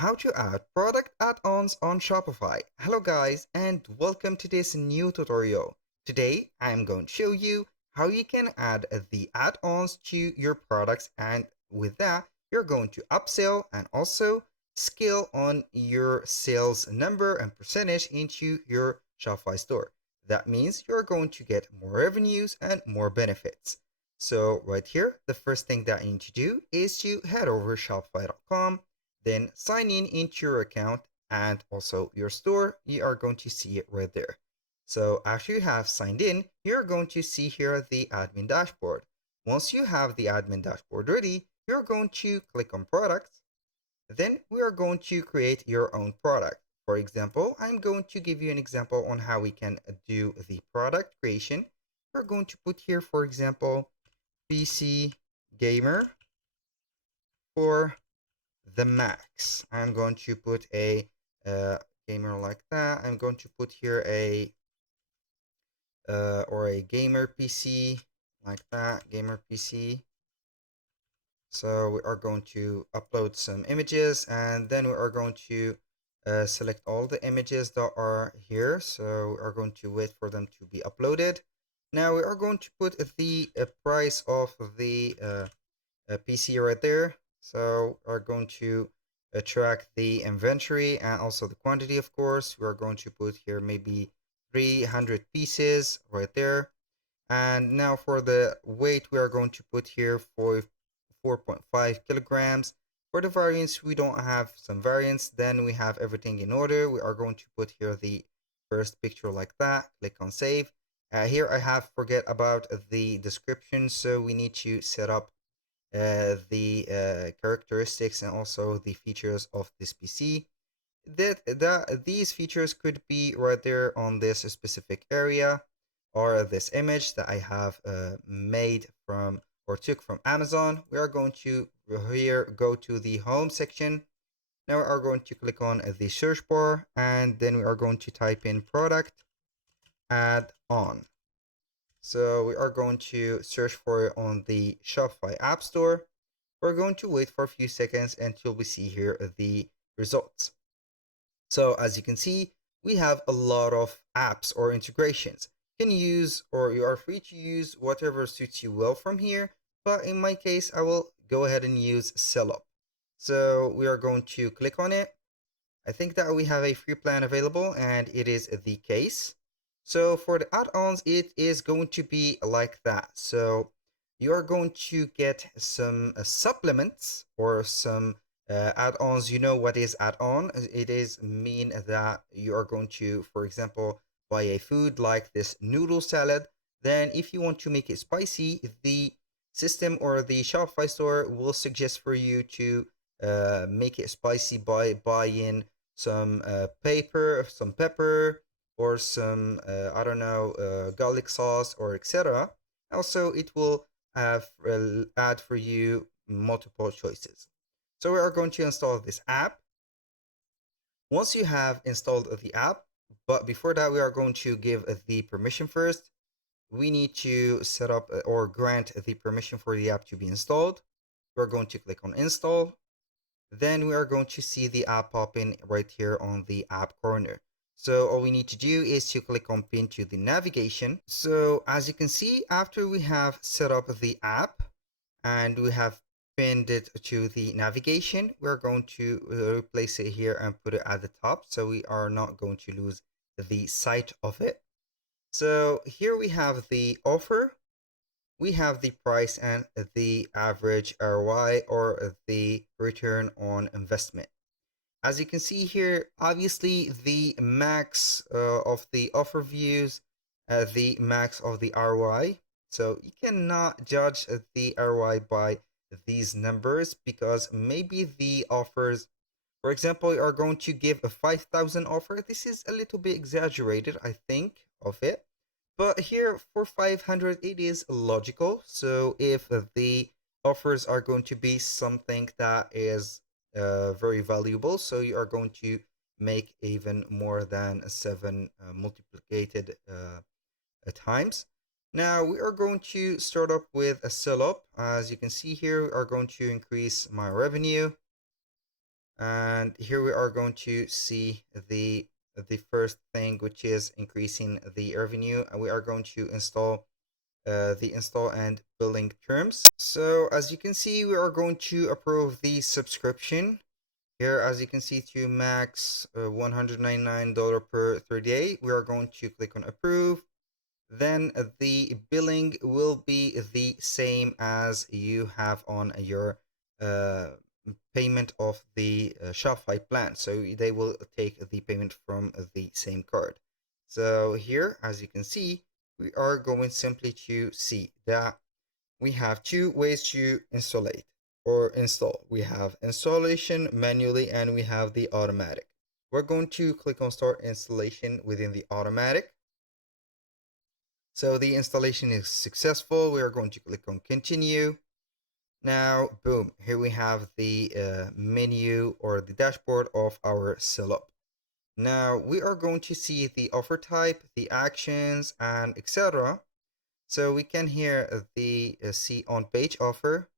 how to add product add-ons on Shopify. Hello guys and welcome to this new tutorial. Today I'm going to show you how you can add the add-ons to your products, and with that you're going to upsell and also scale on your sales number and percentage into your Shopify store. That means you're going to get more revenues and more benefits. So right here, the first thing that you need to do is to head over shopify.com, then sign in into your account and also your store. You are going to see it right there. So after you have signed in, you're going to see here the admin dashboard. Once you have the admin dashboard ready, you're going to click on products. Then we are going to create your own product. For example, I'm going to give you an example on how we can do the product creation. We're going to put here, for example, PC gamer for the max. I'm going to put a gamer like that. I'm going to put here a or a gamer PC like that, gamer PC. So we are going to upload some images, and then we are going to select all the images that are here. So we are going to wait for them to be uploaded. Now we are going to put the price of the PC right there. So we're going to track the inventory and also the quantity, of course. We're going to put here maybe 300 pieces right there. And now for the weight, we are going to put here for 4.5 kilograms. For the variants, we don't have some variants. Then we have everything in order. We are going to put here the first picture like that. Click on save. Here I have forget about the description, so we need to set up the characteristics and also the features of this PC. These features could be right there on this specific area, or this image that I have made from or took from Amazon. We are going to here go to the home section. Now we are going to click on the search bar, and then we are going to type in product add on. So we are going to search for it on the Shopify App Store. We're going to wait for a few seconds until we see here the results. So as you can see, we have a lot of apps or integrations. You can use, or you are free to use whatever suits you well from here. But in my case, I will go ahead and use sellup. So we are going to click on it. I think that we have a free plan available, and it is the case. So for the add-ons, it is going to be like that. So you are going to get some supplements or some add-ons. You know what is add-on? It is mean that you are going to, for example, buy a food like this noodle salad. Then if you want to make it spicy, the system or the Shopify store will suggest for you to make it spicy by buying some some pepper, or some I don't know, garlic sauce or etc. Also, it will have add for you multiple choices. So we are going to install this app. Once you have installed the app, but before that, we are going to give the permission first. We need to set up or grant the permission for the app to be installed. We're going to click on install. Then we are going to see the app pop in right here on the app corner. So all we need to do is to click on pin to the navigation. So as you can see, after we have set up the app and we have pinned it to the navigation, we're going to replace it here and put it at the top, so we are not going to lose the sight of it. So here we have the offer, we have the price, and the average ROI, or the return on investment. As you can see here, obviously the max of the offer views, the max of the ROI. So you cannot judge the ROI by these numbers, because maybe the offers, for example, you are going to give a 5,000 offer. This is a little bit exaggerated, I think, of it. But here for 500, it is logical. So if the offers are going to be something that is very valuable, so you are going to make even more than 7 multiplicated times. Now we are going to start up with a sellup. As you can see here, we are going to increase my revenue. And here we are going to see the first thing, which is increasing the revenue, and we are going to install the install and billing terms. So as you can see, we are going to approve the subscription. Here, as you can see, to max $199 per 30 day, we are going to click on approve. Then the billing will be the same as you have on your uh, payment of the Shopify plan. So they will take the payment from the same card. So here, as you can see, we are going simply to see that we have two ways to install. We have installation manually and we have the automatic. We're going to click on start installation within the automatic. So the installation is successful. We are going to click on continue. Now, boom, here we have the menu or the dashboard of our sellup. Now we are going to see the offer type, the actions, and etc. So we can here the see on page offer,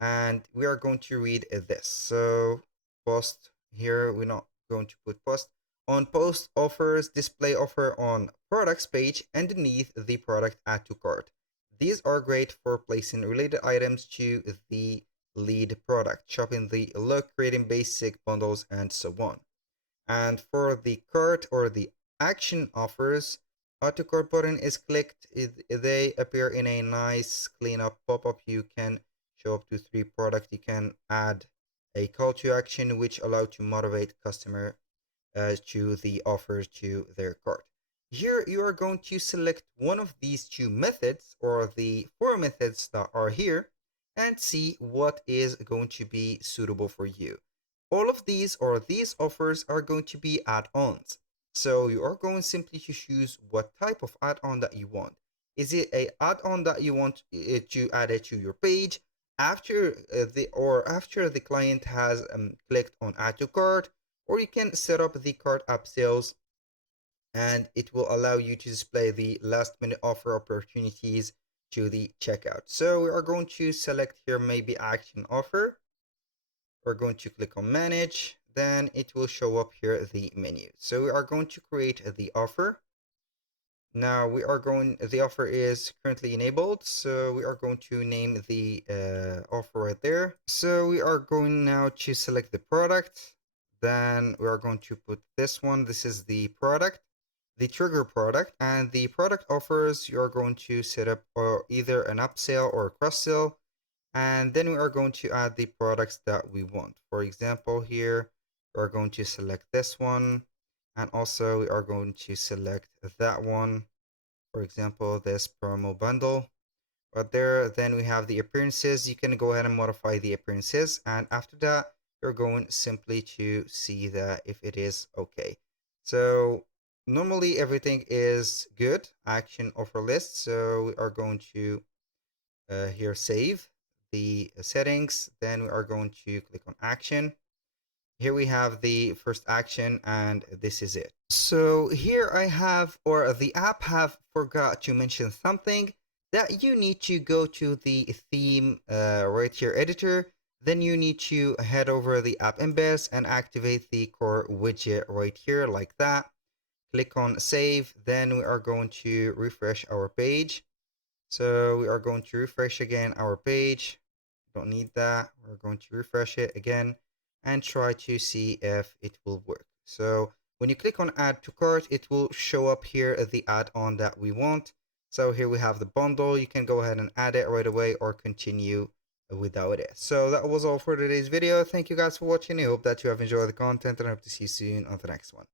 and we are going to read this. So post here, we're not going to put post. On post offers, display offer on products page underneath the product add to cart. These are great for placing related items to the lead product, shopping the look, creating basic bundles, and so on. And for the cart or the action offers, add to cart button is clicked. They appear in a nice cleanup pop-up. You can show up to 3 products. You can add a call to action which allow to motivate customer to the offers to their cart. Here you are going to select one of these 2 methods or the 4 methods that are here and see what is going to be suitable for you. All of these or these offers are going to be add-ons. So you are going simply to choose what type of add-on that you want. Is it a add-on that you want to add it to your page after the client has clicked on add to cart, or you can set up the cart app sales and it will allow you to display the last minute offer opportunities to the checkout. So we are going to select here maybe action offer. We're going to click on manage, then it will show up here the menu. So we are going to create the offer. Now the offer is currently enabled, so we are going to name the offer right there. So we are going now to select the product. Then we are going to put this one. This is the product, the trigger product, and the product offers you are going to set up either an upsell or a cross sell. And then we are going to add the products that we want. For example, here we're going to select this one, and also we are going to select that one. For example, this promo bundle. But there, then we have the appearances. You can go ahead and modify the appearances, and after that, you're going simply to see that if it is okay. So normally everything is good. Action offer list. So we are going to here save the settings. Then we are going to click on action. Here we have the first action, and this is it. So here I have, or the app have forgot to mention something, that you need to go to the theme right here editor. Then you need to head over the app embeds and activate the core widget right here like that. Click on save. Then we are going to refresh our page. So we are going to refresh again our page. Don't need that. We're going to refresh it again and try to see if it will work. So when you click on add to cart, it will show up here the add-on that we want. So here we have the bundle. You can go ahead and add it right away or continue without it. So that was all for today's video. Thank you guys for watching. I hope that you have enjoyed the content and I hope to see you soon on the next one.